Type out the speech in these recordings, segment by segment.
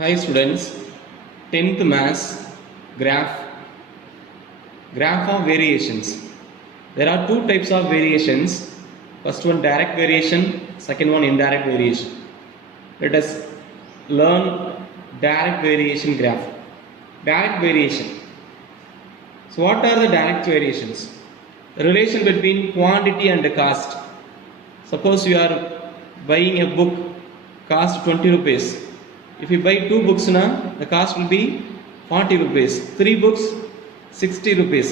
Hi students, 10th Maths graph of variations. There are two types of variations. First one direct variation, second one indirect variation. Let us learn direct variation graph. Direct variation. So what are the direct variations? The relation between quantity and cost. Suppose you are buying a book cost 20 rupees. If you buy 2 books, the cost will be 40 rupees. 3 books, 60 rupees.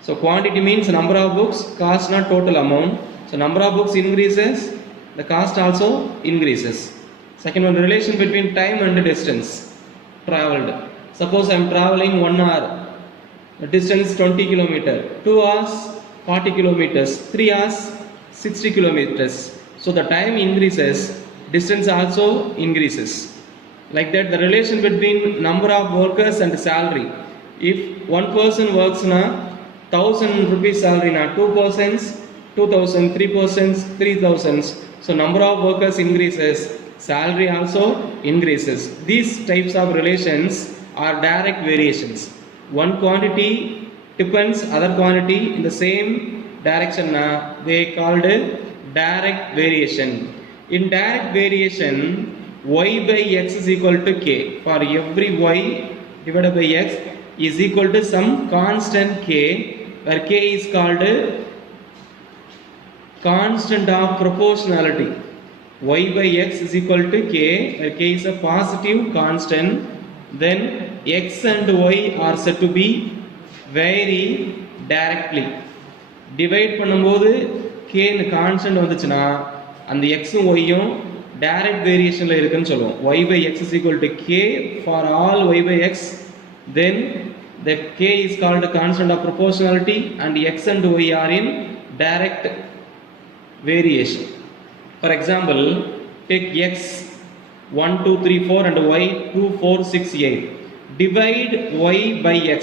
So quantity means number of books, cost not total amount. So number of books increases, the cost also increases. Second one, relation between time and distance traveled. Suppose I am traveling 1 hour, the distance 20 kilometers, 2 hours 40 kilometers, 3 hours 60 kilometers. So the time increases, distance also increases. Like that, the relation between number of workers and salary. If one person works 1000 rupees salary, 2 persons 2000, 3 persons 3000. So number of workers increases, salary also increases. These types of relations are direct variations. One quantity depends other quantity in the same direction, they called direct variation. In direct variation, y by x is equal to k. For every y divided by x is equal to some constant k, where k is called constant of proportionality. Y by x is equal to k, where k is a positive constant. Then x and y are said to be vary directly. Divide பண்ணும்போது k னு constant வந்துச்சுனா அந்த x um y um direct variation la irukku nu solluvom. Y by x is equal to k for all y by x. Then the k is called constant of proportionality and x and y are in direct variation. For example, take x 1, 2, 3, 4 and y 2, 4, 6, 8. Divide y by x.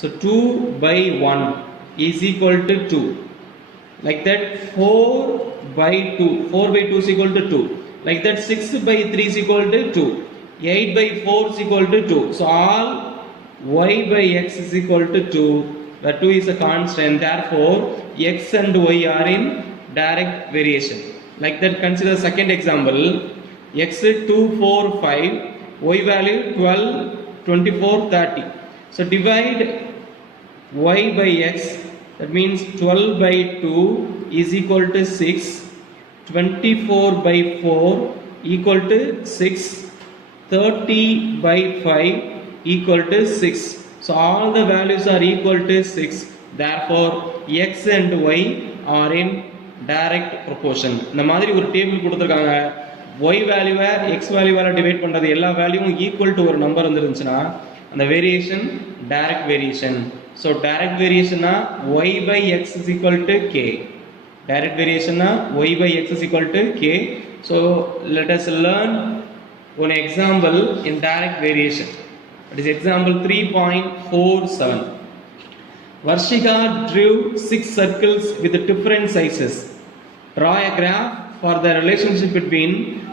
So 2 by 1 is equal to 2. Like that 4 by 2. 4 by 2 is equal to 2. Like that 6 by 3 is equal to 2. 8 by 4 is equal to 2. So all y by x is equal to 2. Where 2 is a constant. Therefore x and y are in direct variation. Like that, consider second example. X 2, 4, 5. Y value 12, 24, 30. So divide y by x. That means 12 by 2 is equal to 6. 24 by 4 equal to 6. 30 by 5 equal to 6. So all the values are equal to 6. Therefore x and y are in direct proportion. இந்த மாதிரி ஒரு table கொடுத்திருக்காங்க. y வேல்யூவை x வேல்யூவால divide பண்றது எல்லா வேல்யூவும் equal to ஒரு number வந்துருந்துச்சுன்னா அந்த variation direct variation. So direct variation y by x is equal to k. Direct variation y by x is equal to k. So let us learn one example in direct variation. That is example 3.47. Varshika drew 6 circles with different sizes. Draw a graph for the relationship between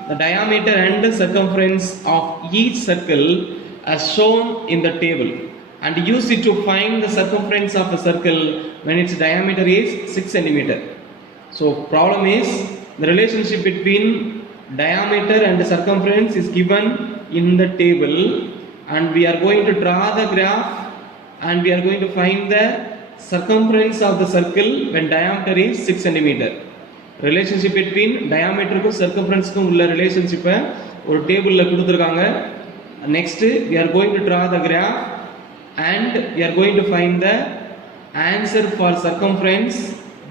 the diameter and the circumference of each circle as shown in the table, and use it to find the circumference of a circle when its diameter is 6 cm. So problem is the relationship between diameter and the circumference is given in the table, and we are going to draw the graph and we are going to find the circumference of the circle when diameter is 6 cm. Relationship between diameter க்கும் circumference க்கும் உள்ள relationship ஒரு டேபிள்ல கொடுத்திருக்காங்க. Next we are going to draw the graph and we are going to find the answer for circumference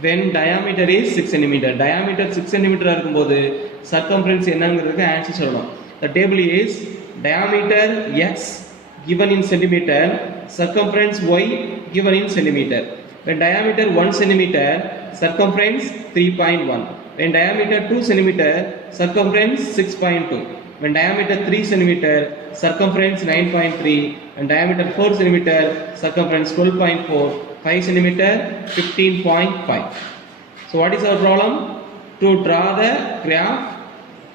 when diameter is 6 cm. Diameter 6 cm இருக்கும்போது circumference என்னங்கிறதுக்கு answer சொல்லணும். The table is diameter x given in centimeter, circumference y given in centimeter. When diameter 1 cm, circumference 3.1. When diameter 2 cm, circumference 6.2. When diameter 3 cm, circumference 9.3. When diameter 4 cm, circumference 12.4. 5 cm, 15.5. So what is our problem? To draw the graph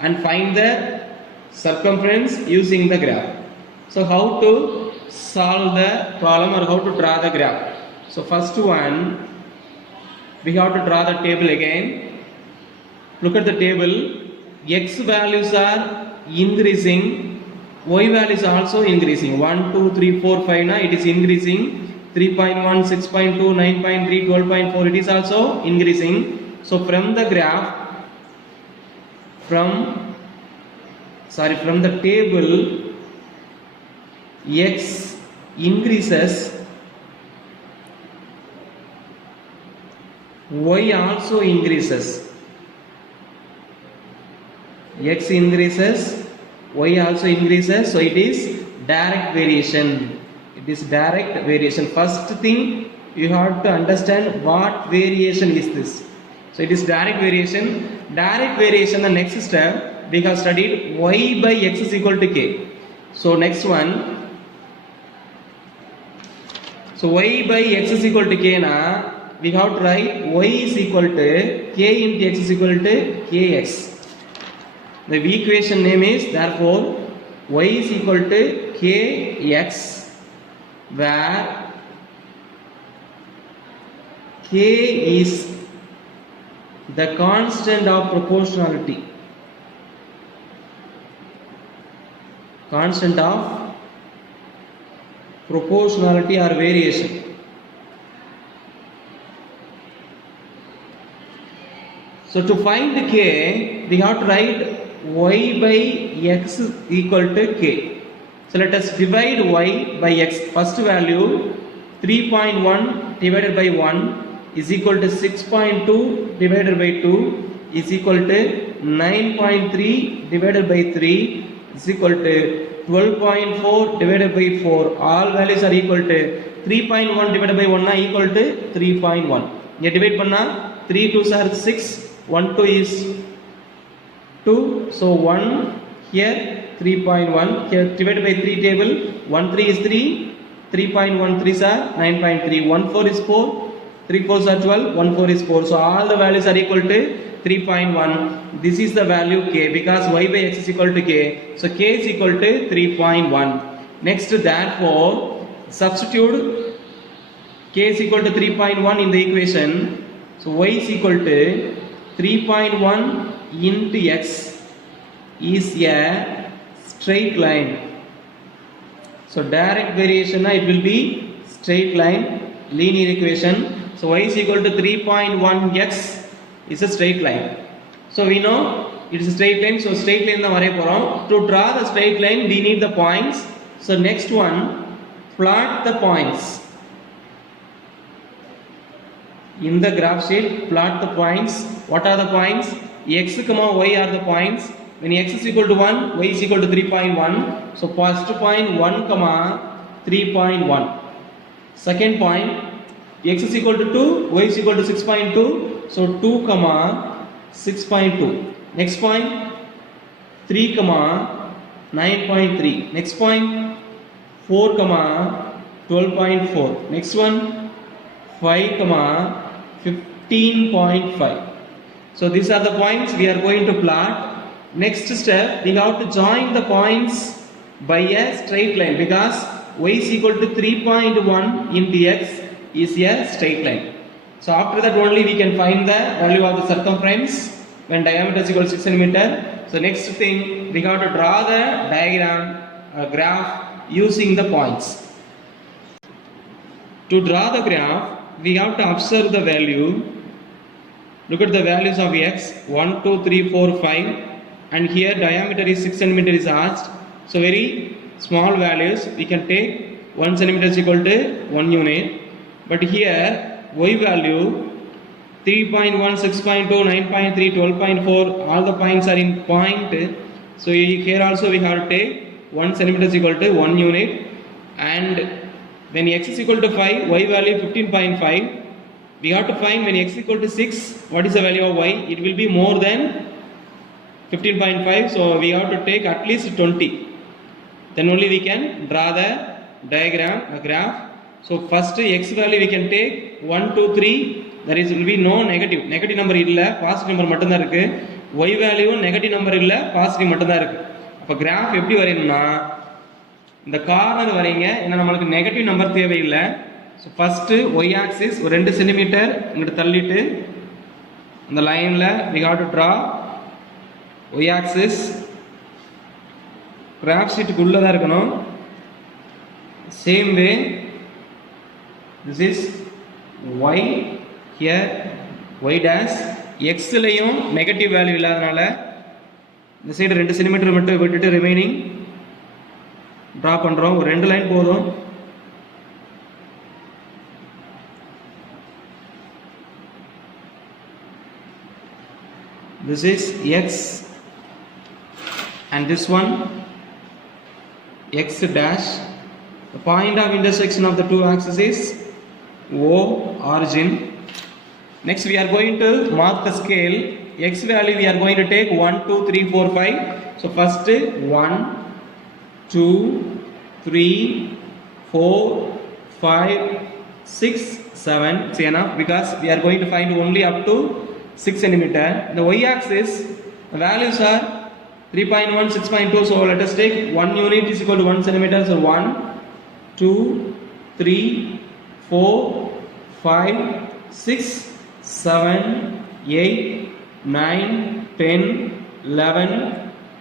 and find the circumference using the graph. So how to solve the problem or how to draw the graph? So first one, we have to draw the table again. Look at the table. X values are increasing, y values are also increasing. 1, 2, 3, 4, 5 now it is increasing. 3.1, 6.2, 9.3, 12.4 it is also increasing. So from the graph, from the table, X increases, Y also increases. X increases, Y also increases, so it is direct variation. It is direct variation. First thing you have to understand what variation is this. So it is direct variation. Direct variation, the next step we have studied y by x is equal to k. So next one, so y by x is equal to k na, we have to write y is equal to k into x is equal to kx. The equation name is therefore y is equal to kx, where k is the constant of proportionality. Constant of proportionality or variation. So to find k, we have to write y by x is equal to k. So let us divide y by x. First value 3.1 divided by 1 is equal to 6.2 divided by 2 is equal to 9.3 divided by 3 is equal to 12.4 divided by 4. All values are equal to 3.1 divided by 1 equal to 3.1. Here divide panna 3 2s are 6, 1 2 is 2, so 1 here 3.1, here divided by 3 table, 1 3 is 3, 3.1 3s are 9.3, 1 4 is 4, 3 4s are 12, 1 4 is 4. So all the values are equal to 3.1. This is the value k, because y by x is equal to k. So k is equal to 3.1. Next, therefore, substitute k is equal to 3.1 in the equation. So y is equal to 3.1 into x is a straight line. So direct variation, it will be straight line, linear equation. So y is equal to 3.1x is a straight line. So we know it is a straight line. So straight line to draw the straight line we need the points. So next one, plot the points. In the graph sheet, plot the points. What are the points? X, y are the points. When x is equal to 1, y is equal to 3.1. So first point 1, 3.1. Second point, x is equal to 2, y is equal to 6.2. So 2, 6.2. Next point 3, 9.3. Next point 4, 12.4. Next one 5, 15.5. So these are the points we are going to plot. Next step, we have to join the points by a straight line, because y is equal to 3.1 into x is a straight line. So after that only we can find the value of the circumference when diameter is equal to 6 cm. So next thing, we have to draw the diagram, graph using the points. To draw the graph, we have to observe the value. Look at the values of x, 1, 2, 3, 4, 5, and here diameter is 6 cm is asked. So very small values, we can take 1 cm is equal to 1 unit. But here y value 3.1, 6.2, 9.3, 12.4, all the points are in point. So here also we have to take 1 cm is equal to 1 unit. And when x is equal to 5, y value 15.5. We have to find when x is equal to 6, what is the value of y? It will be more than 15.5. So we have to take at least 20. Then only we can draw the diagram, a graph. So first x value we can take 1, 2, 3. There will be no negative. Negative number illa, positive number mattum dhaan irukku. Y value negative number illa, positive mattum dhaan irukku. அப்போ graph எப்படி வரையணும்னா இந்த corner வரைங்க, ஏன்னா நம்மளுக்கு negative number தேவையில்லை. So first Y axis ஒரு 2 centimetre இங்கிட்டு தள்ளிட்டு இந்த லைனில் we have to draw Y axis. Graph ஷீட்டுக்கு உள்ளே தான் இருக்கணும். Same way this is y here y dash. எக்ஸ்லையும் நெகட்டிவ் வேல்யூ இல்லாதனால இந்த சைடு 2 சென்டிமீட்டர் மட்டும் விட்டுட்டு ரிமைனிங் ட்ரா பண்ணுறோம். ஒரு 2 லைன் போதும். This is x and this one x dash. The point of intersection of the two axes is O, origin. Next we are going to mark the scale. X value we are going to take 1, 2, 3, 4, 5. So first 1, 2, 3, 4, 5, 6, 7. It's enough because we are going to find only up to 6 centimeter. The y axis the values are 3.1, 6.2. So let us take 1 unit is equal to 1 centimeter. So 1, 2, 3, 4, 5, 6, 7, 8, 9, 10, 11,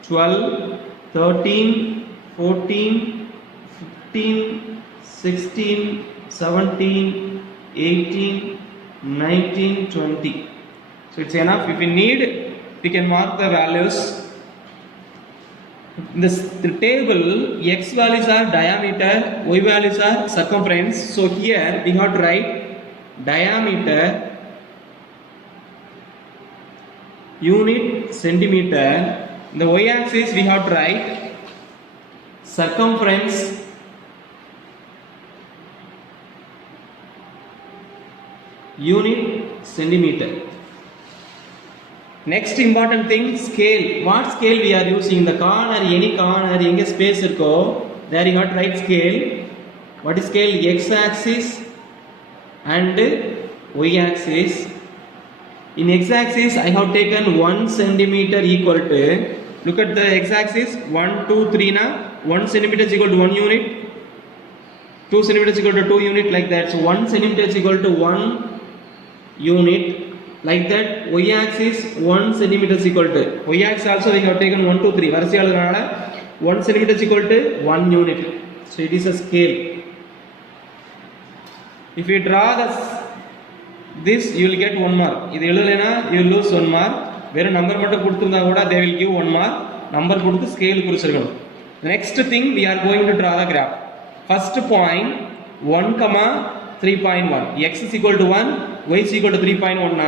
12, 13, 14, 15, 16, 17, 18, 19, 20. So it's enough. If we need, we can mark the values. The table, x values are diameter, y values are circumference. So here we have to write diameter unit centimeter. The y axis we have to write circumference unit centimeter. Next important thing, scale. What scale we are using? The corner, any corner, any space irko, there you have to write scale. What is scale? X axis and y axis. In x axis I have taken 1 centimeter equal to, look at the x axis, 1, 2, 3 na, 1 centimeter is equal to 1 unit, 2 centimeters is equal to 2 unit, like that. So 1 centimeter is equal to 1 unit. Like that, y axis 1 centimeter is equal to, y axis also we have taken 1, 2, 3. வரிசையாளனால 1 centimeter is equal to 1 unit. So it is a scale. If you draw this, you will get 1 mark. இது எழுதலைனா you will lose 1 mark. வேற number மட்டும் கொடுத்திருந்தா கூட they will give 1 mark. Number கொடுத்து scale குறிச்சிருக்கணும். Next thing we are going to draw the graph. First point 1, 3.1. X is equal to 1, y is equal to 3.1.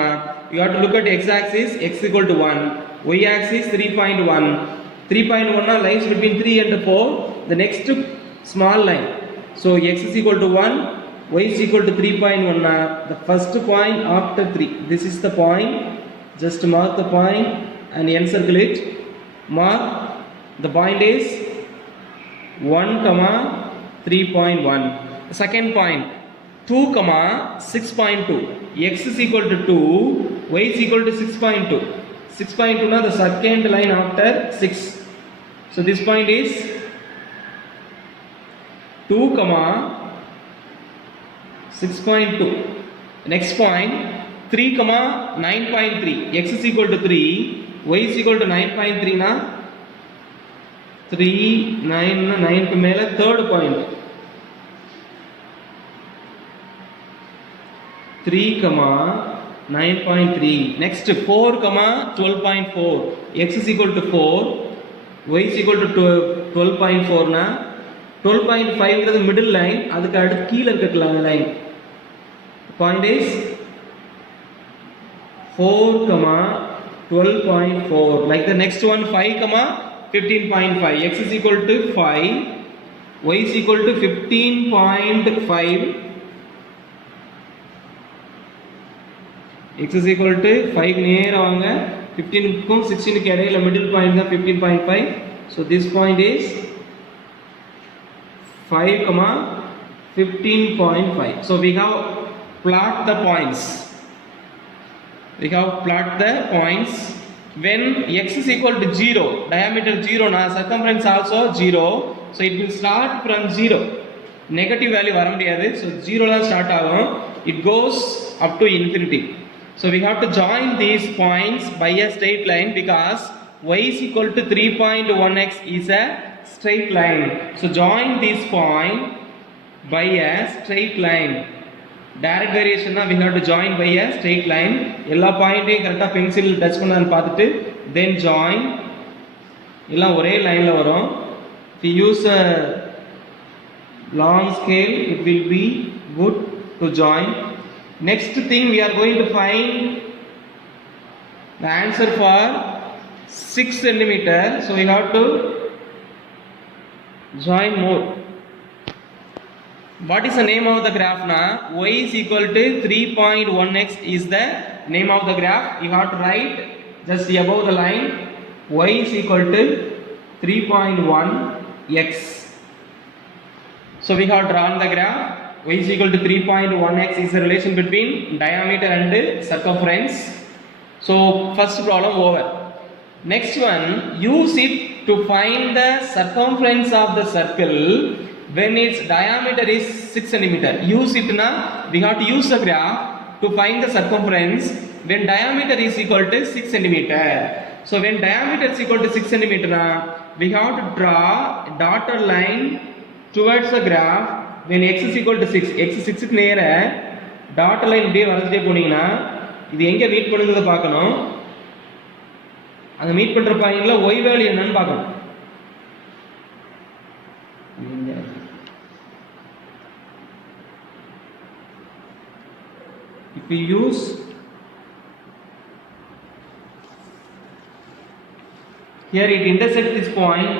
You have to look at x axis, x is equal to 1, y axis 3.1. 3.1 lies between 3 and 4. The next small line. So x is equal to 1, y is equal to 3.1. The first point after 3. This is the point. Just mark the point and encircle it. Mark the point is 1, 3.1. The second point 2, 6.2. X is equal to 2, y is equal to 6.2. 6.2 now the second line after 6. So this point is 2, 6.2. Next point 3, 9.3. X is equal to 3, y is equal to 9.3 na 3, 9 9 ku mela third point 3, 9.3. Next 4, 12.4. X is equal to 4, y is equal to 12.4 na 12.5 is the middle line. அதுக்கு அடுத்து கீழ இருக்க line. Point is 4, 12.4. Like the next one 5, 15.5. X is equal to 5, y is equal to 15.5. X is equal to 5 நேரா வாங்க 15 க்கும் 16 க்கு இடையில middle point தான் 15.5. So this point is 5, 15.5. So we have plot the points. We have plot the points when x is equal to 0, diameter 0 na, circumference also 0, so it will start from 0. Negative value வர முடியாது, so 0 ல start ஆகும், it goes up to infinity. So we have to join these points by a straight line because y is equal to 3.1x is a straight line. So join this point by a straight line. Direct variation na we have to join by a straight line. எல்லா பாயிண்டையும் கரெக்டா pencil touch பண்ணான்னு பார்த்துட்டு then join. எல்லாம் ஒரே லைன்ல வரும். If you use a long scale, it will be good to join. Next thing we are going to find the answer for 6 centimeter. So we have to join more. What is the name of the graph na? Y is equal to 3.1x is the name of the graph. You have to write just above the line y is equal to 3.1x. So we have drawn the graph. Y is equal to 3.1x is the relation between diameter and circumference. So first problem over. Next one, use it to find the circumference of the circle when its diameter is 6 cm. Use it na, we have to use the graph to find the circumference when diameter is equal to 6 cm. So when diameter is equal to 6 cm na, we have to draw a dotted line towards the graph when x is equal to 6. X 6 க்கு நேர dotted line இப்படியே வரைஞ்சிட்டே போனீங்கன்னா இது எங்க meet பண்ணுங்கறத பார்க்கணும். அங்க meet பண்ற பாயிண்ட்ல y வேல்யூ என்னன்னு பார்க்கணும். If we use here, it intersects this point,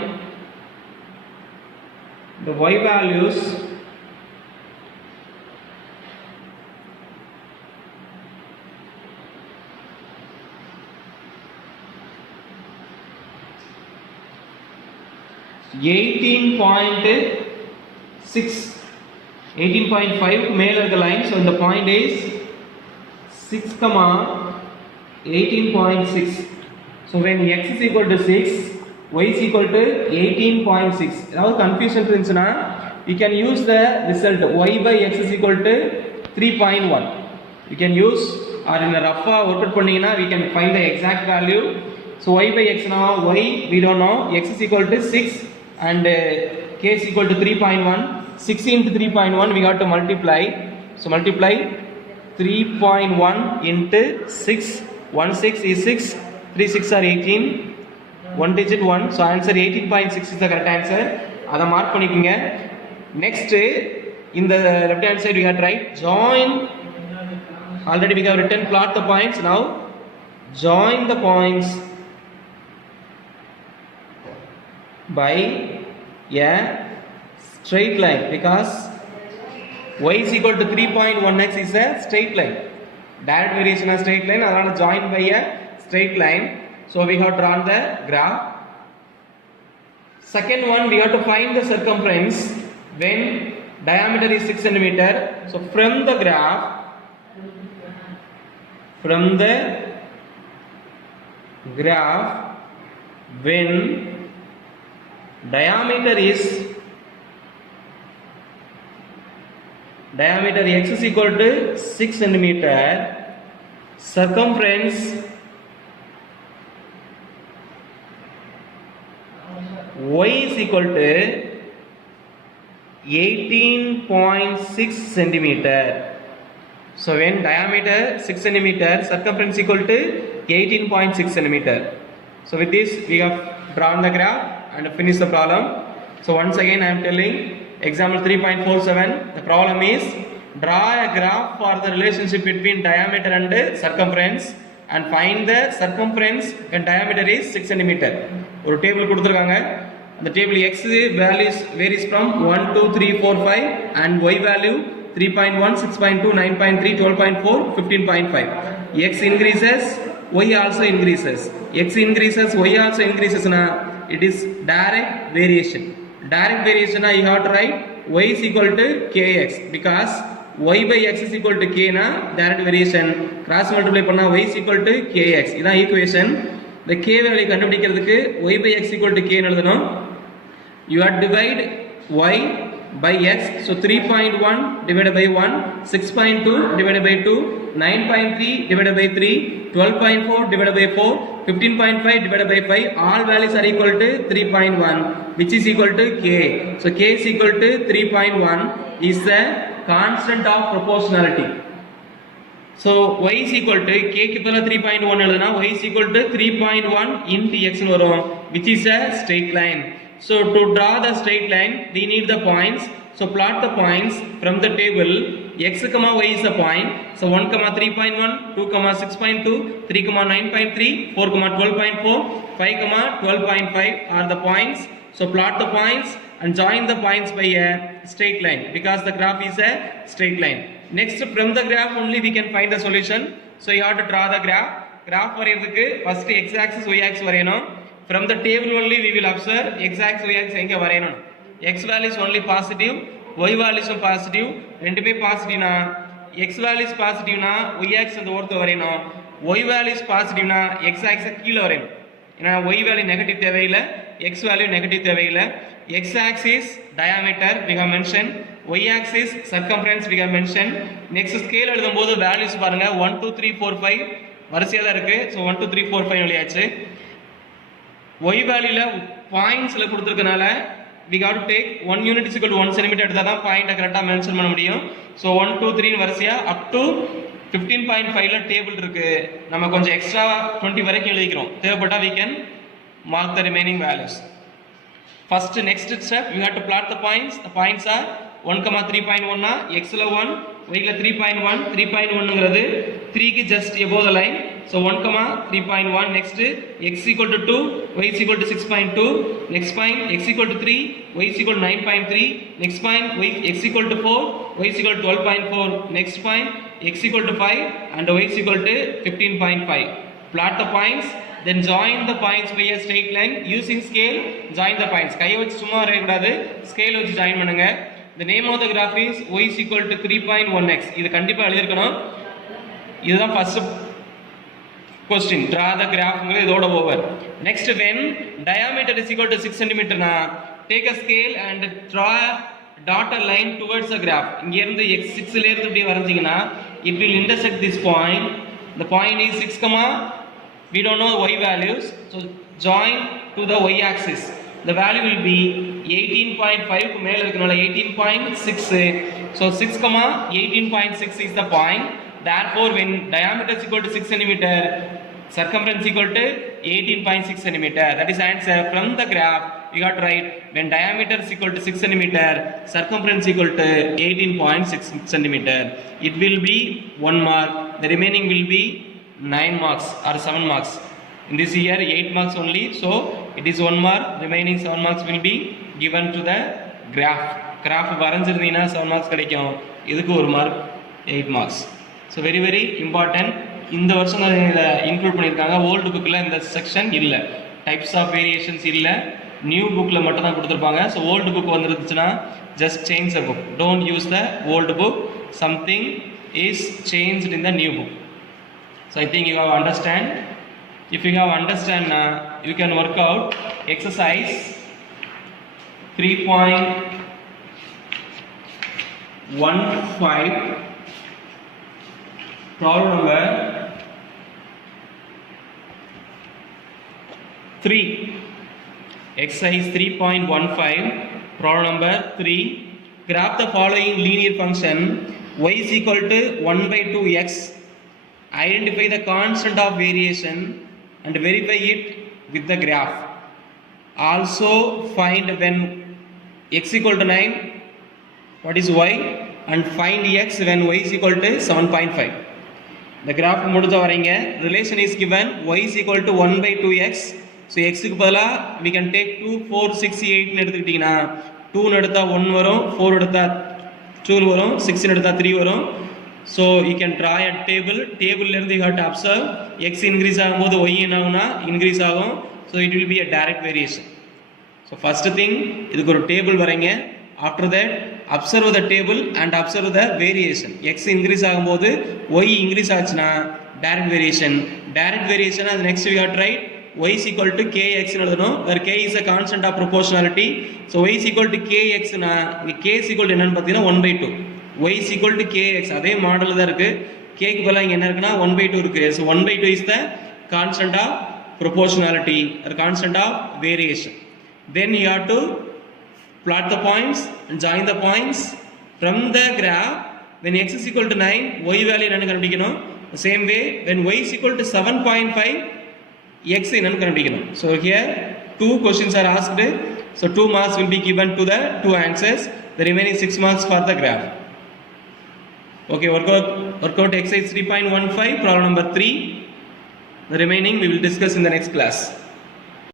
the y values $18.5 மேல இருக்க line. So the point is 6, 18.6. So when x is equal to 6, y is equal to 18.6. Now confusion இருந்துச்சுனா you can use the result y by x is equal to 3.1. You can use, or in a rough work out பண்ணீங்கன்னா we can find the exact value. So y by x now, y we don't know, x is equal to 6 and k is equal to 3.1. 6 into 3.1 we got to multiply. So multiply 3.1 into 6. 1 6 is 6, 3 6 are 18, 1 digit 1. So answer 18.6 is the correct answer. Adha mark பண்ணிக்கங்க. Next in the left hand side we have to write join. Already we have written plot the points. Now join the points by a straight line because y is equal to 3.1x is a straight line. Direct variation is straight line, adana joined by a straight line. So we have drawn the graph. Second one, we have to find the circumference when diameter is 6 cm. So from the graph, when diameter x is equal to 6 cm, circumference y is equal to 18.6 cm. So when diameter 6 cm, circumference equal to 18.6 cm. So with this we have drawn the graph and finished the problem. So once again I am telling example 3.47. The problem is draw a graph for the relationship between diameter and circumference and find the circumference when diameter is 6 cm. ஒரு table கொடுத்திருக்காங்க. அந்த table x values varies from 1 2 3 4 5 and y value 3.1 6.2 9.3 12.4 15.5. X increases, y also increases. X increases, y also increases na, it is direct variation. Direct variation you have to write y is equal to kx because y by x is equal to k na direct variation. Cross multiply panna y is equal to kx. This is equation. இந்த k value கண்டுபிடிக்கிறதுக்கு y by x equal to k ன்னு எழுதணும். You are divide y by x, so 3.1 divided by 1, 6.2 divided by 2, 9.3 divided by 3, 12.4 divided by 4, 15.5 divided by 5, all values are equal to 3.1, which is equal to k. So k is equal to 3.1 is the constant of proportionality. So y is equal to k க்கு பதிலா 3.1 எழுதுனா y is equal to 3.1 into x ன்னு வரும், which is a straight line. So to draw the straight line we need the points. So plot the points from the table. X, y is the point. So 1, 3.1, 2, 6.2, 3, 9.3, 4, 12.4, 5, 12.5 are the points. So plot the points and join the points by a straight line because the graph is a straight line. Next, from the graph only we can find the solution. So you have to draw the graph. Graph வரையிறதுக்கு first x axis y axis வரையணும். From the table only we will observe x axis y axis எங்க வரையணும். X value is only positive, y value is positive, ரெண்டுமே பாசிட்டிவ்னா x value is பாசிட்டிவ்னா y axis அந்த ஓரத்தை வரையணும். y value is பாசிட்டிவ்னா x axis கீழ வரையணும். ஏன்னா y value நெகட்டிவ் தேவையில்லை, x value நெகட்டிவ் தேவையில்லை. X axis diameter we have mentioned, y axis circumference we have mentioned. Next scale எழுதும்போது values பாருங்க 1 2 3 4 5 வரிசையா தான் இருக்கு. So 1 2 3 4 5 எழுதியாச்சு. y வேல்யூல பாயிண்ட்ஸ்ல கொடுத்திருக்கனால we got to take 1 unit is equal to 1 cm எடுத்தா தான் பாயிண்ட கரெக்ட்டா மென்ஷன் பண்ண முடியும். So 1 2 3 ன்னு வரிசையா up to 15.5 ல டேபிள் இருக்கு. நம்ம கொஞ்சம் எக்ஸ்ட்ரா 20 வரைக்கும் எழுதிக்கிறோம். தேவைப்பட்டா we can mark the remaining values. First next step we have to plot the points. The points are 1, 3.1 னா x ல 1, y ல 3.1, 3.1 ங்கிறது 3 க்கு just above the line. So 1, 3.1. Next x equal to 2, y is equal to 6.2. Next point x equal to 3, y is equal to 9.3. Next point x equal to 4, y is equal to 12.4. Next point x equal to 5 and y is equal to 15.5. Plot the points, then join the points by a straight line using scale. Join the points. கையை வச்சு சும்மா வரைய கூடாது, scale வச்சு join பண்ணுங்க. The name of the graph is y is equal to 3.1x. இது கண்டிப்பா எழுதிருக்கணும். இதுதான் first question. Draw the graph இதோட over. Next, when diameter is equal to 6 cm na take a scale and draw a dotted line towards the graph. இங்க இருந்து x 6 ல இருந்து இப்படி வரைஞ்சீங்கன்னா it will intersect this point. The point is 6, we don't know y values, so join to the y axis. The value will be 18.5 க்கு மேல இருக்கனால 18.6. So 6, 18.6 is the point. Therefore when diameter is equal to 6 cm, circumference equal to 18.6 cm. That is answer. From the graph we got to write when diameter is equal to 6 cm, circumference equal to 18.6 cm. It will be 1 mark. The remaining will be 9 marks or 7 marks. In this year 8 marks only, so it is 1 mark. Remaining 7 marks will be given to the graph. Graph வரைஞ்சிருந்தீங்கன்னா 7 marks கிடைக்கும், இதுக்கு 1 mark 8 marks. So very very important. இந்த வருஷம் தான் இதை include பண்ணியிருக்காங்க. Old புக்கில் இந்த section இல்லை, டைப்ஸ் ஆஃப் வேரியேஷன்ஸ் இல்லை, நியூ புக்கில் மட்டும் தான் கொடுத்துருப்பாங்க. ஸோ ஓல்டு புக் வந்துருந்துச்சுன்னா just change the book, don't use the old book. Something is changed in the new book. So I think you have understand. If you have understand, you can work out exercise 3.15 problem number 3. Exercise 3.15 problem number 3. Graph the following linear function y is equal to 1 by 2x. Identify the constant of variation and verify it with the graph. Also find when x equal to 9 what is y, and find x when y is equal to 7.5. The graph முடிஞ்ச வரீங்க. Relation is given y is equal to 1 by 2x. So x க்கு பதிலா we can take 2 4 6 8 ன்னு எடுத்துக்கிட்டீங்கன்னா 2 ன்னு எடுத்தா 1 வரும், 4 எடுத்தா 2 வரும், 6 ன்னு எடுத்தா 3 வரும். So you can draw a table. Table ல இருந்து you have to observe x increase ஆகும்போது y என்ன ஆகும்னா increase ஆகும். So it will be a direct variation. So first thing இதுக்கு ஒரு table வரைங்க. After that observe the table and observe the variation. X increase ஆகும்போது y increase ஆச்சுன்னா direct variation. Direct variation as next we have to write y is equal to kx னு எழுதணும், where k is a constant of proportionality. So y is equal to kx னா k is equal to என்னன்னு பார்த்தீங்கன்னா 1/2. y is equal to kx அதே model தான் இருக்கு. k க்கு பதிலா இங்க என்ன இருக்குன்னா 1/2 இருக்கு. So 1/2 is the constant of proportionality or constant of variation. Then you have to plot the points and join the points from the graph. When x is equal to 9, y value என்னன்னு கண்டுபிடிக்கணும். The same way when y is equal to 7.5, x என்னன்னு கண்டுபிடிக்கணும். So here two questions are asked. So 2 marks will be given to the two answers. The remaining 6 marks for the graph. Okay, work out exercise 3.15, problem number 3. The remaining we will discuss in the next class.